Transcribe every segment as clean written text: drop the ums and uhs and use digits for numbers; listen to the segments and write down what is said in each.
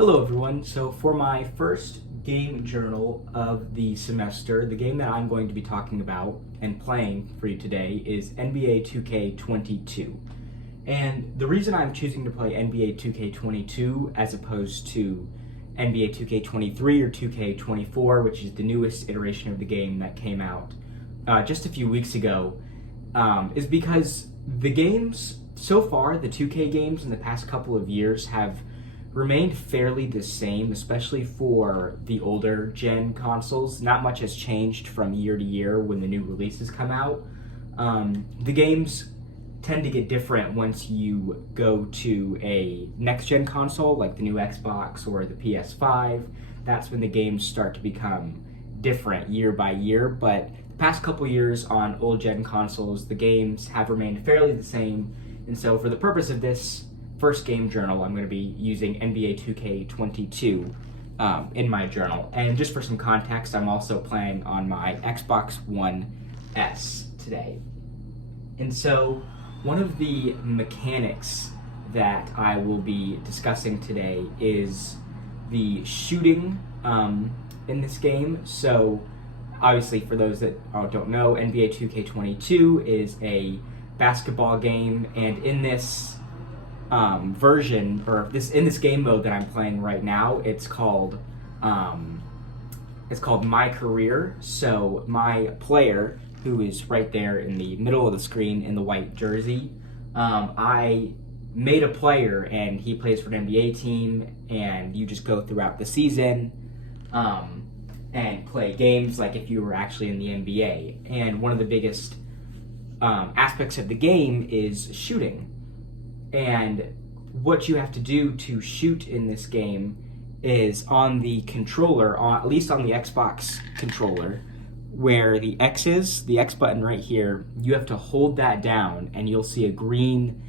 Hello everyone. So for my first game journal of the semester, the game that I'm going to be talking about and playing for you today is NBA 2K22. And the reason I'm choosing to play NBA 2K22 as opposed to NBA 2K23 or 2K24, which is the newest iteration of the game that came out just a few weeks ago, is because the games so far, the 2K games in the past couple of years have remained fairly the same, especially for the older gen consoles. Not much has changed from year to year when the new releases come out. The games tend to get different once you go to a next gen console like the new Xbox or the PS5. That's when the games start to become different year by year, but the past couple years on old gen consoles, the games have remained fairly the same. And so for the purpose of this first game journal, I'm going to be using NBA 2K22 in my journal. And just for some context, I'm also playing on my Xbox One S today. And so one of the mechanics that I will be discussing today is the shooting in this game. So obviously, for those that don't know, NBA 2K22 is a basketball game, and in this version, or in this game mode that I'm playing right now, it's called My Career. So my player, who is right there in the middle of the screen in the white jersey, I made a player, and he plays for an NBA team, and you just go throughout the season and play games like if you were actually in the NBA. And one of the biggest aspects of the game is shooting. And what you have to do to shoot in this game is on the controller, at least on the Xbox controller, where the X is, the X button right here, you have to hold that down and you'll see a green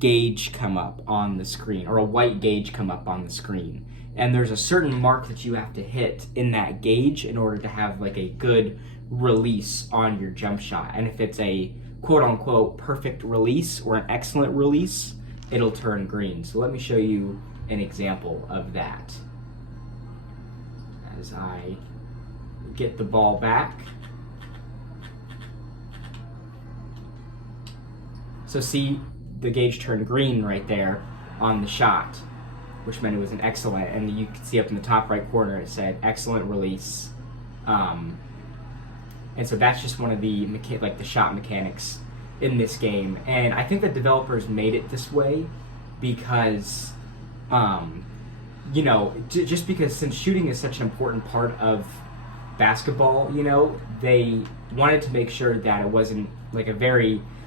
gauge come up on the screen, or a white gauge come up on the screen. And there's a certain mark that you have to hit in that gauge in order to have like a good release on your jump shot. And if it's a quote-unquote perfect release or an excellent release, it'll turn green. So let me show you an example of that. As I get the ball back. So see, the gauge turned green right there on the shot, which meant it was an excellent, and you can see up in the top right corner it said excellent release. And so that's just one of the the shot mechanics in this game. And I think that developers made it this way because, just because since shooting is such an important part of basketball, they wanted to make sure that it wasn't like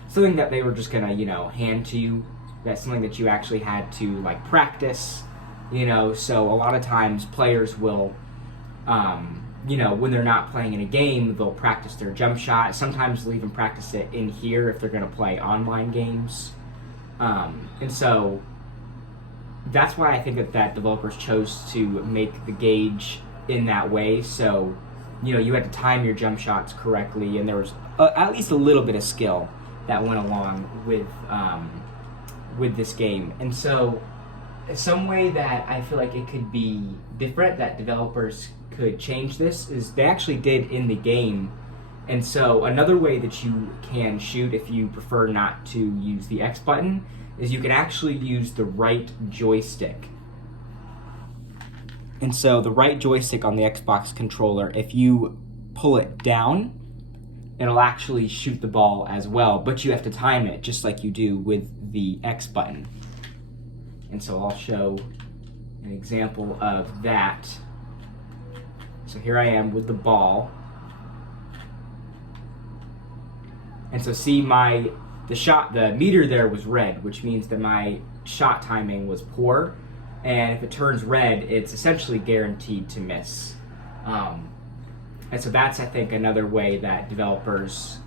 something that they were just gonna, hand to you. That's something that you actually had to like practice, so a lot of times players will, when they're not playing in a game, they'll practice their jump shot. Sometimes they'll even practice it in here if they're going to play online games. And so that's why I think that developers chose to make the gauge in that way. So, you had to time your jump shots correctly, and there was at least a little bit of skill that went along with this game. And so some way that I feel like it could be different, that developers could change this, is they actually did in the game. And so another way that you can shoot, if you prefer not to use the X button, is you can actually use the right joystick. And so the right joystick on the Xbox controller, if you pull it down, it'll actually shoot the ball as well, but you have to time it just like you do with the X button. And so I'll show an example of that. So here I am with the ball. And so see the meter there was red, which means that my shot timing was poor. And if it turns red, it's essentially guaranteed to miss. And so that's, I think, another way that developers,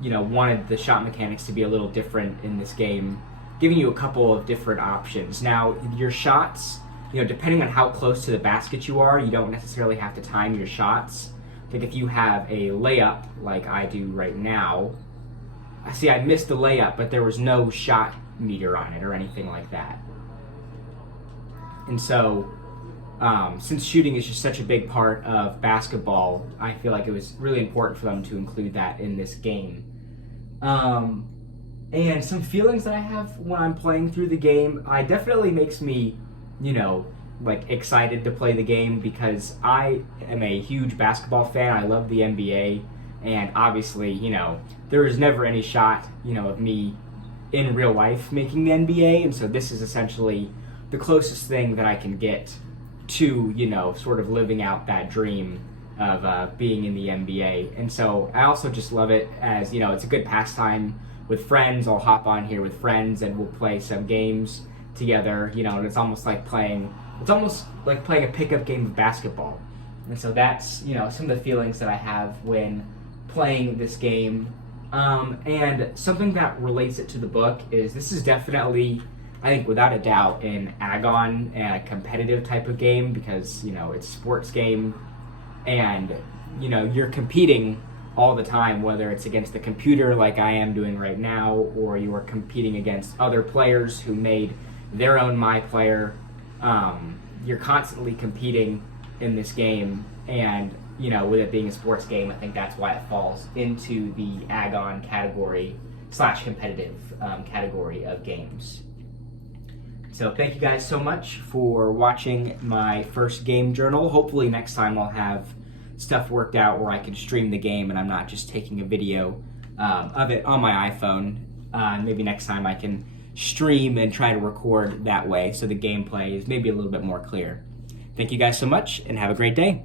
wanted the shot mechanics to be a little different in this game, giving you a couple of different options. Now, your shots, depending on how close to the basket you are, you don't necessarily have to time your shots. Like if you have a layup, like I do right now, I missed the layup, but there was no shot meter on it or anything like that. And so Since shooting is just such a big part of basketball, I feel like it was really important for them to include that in this game. And some feelings that I have when I'm playing through the game, it definitely makes me, like excited to play the game because I am a huge basketball fan. I love the NBA, and obviously, there is never any shot, of me in real life making the NBA, and so this is essentially the closest thing that I can get to, sort of living out that dream of being in the NBA. And so I also just love it as, it's a good pastime with friends. I'll hop on here with friends and we'll play some games together, and it's almost like playing a pickup game of basketball. And so that's, some of the feelings that I have when playing this game. And something that relates it to the book is this is definitely, I think without a doubt, an agon and a competitive type of game because, it's a sports game and, you're competing all the time, whether it's against the computer like I am doing right now, or you are competing against other players who made their own My Player. You're constantly competing in this game, and with it being a sports game, I think that's why it falls into the agon category / competitive category of games. So thank you guys so much for watching my first game journal. Hopefully next time I'll have stuff worked out where I can stream the game and I'm not just taking a video of it on my iPhone. Maybe next time I can stream and try to record that way so the gameplay is maybe a little bit more clear. Thank you guys so much and have a great day.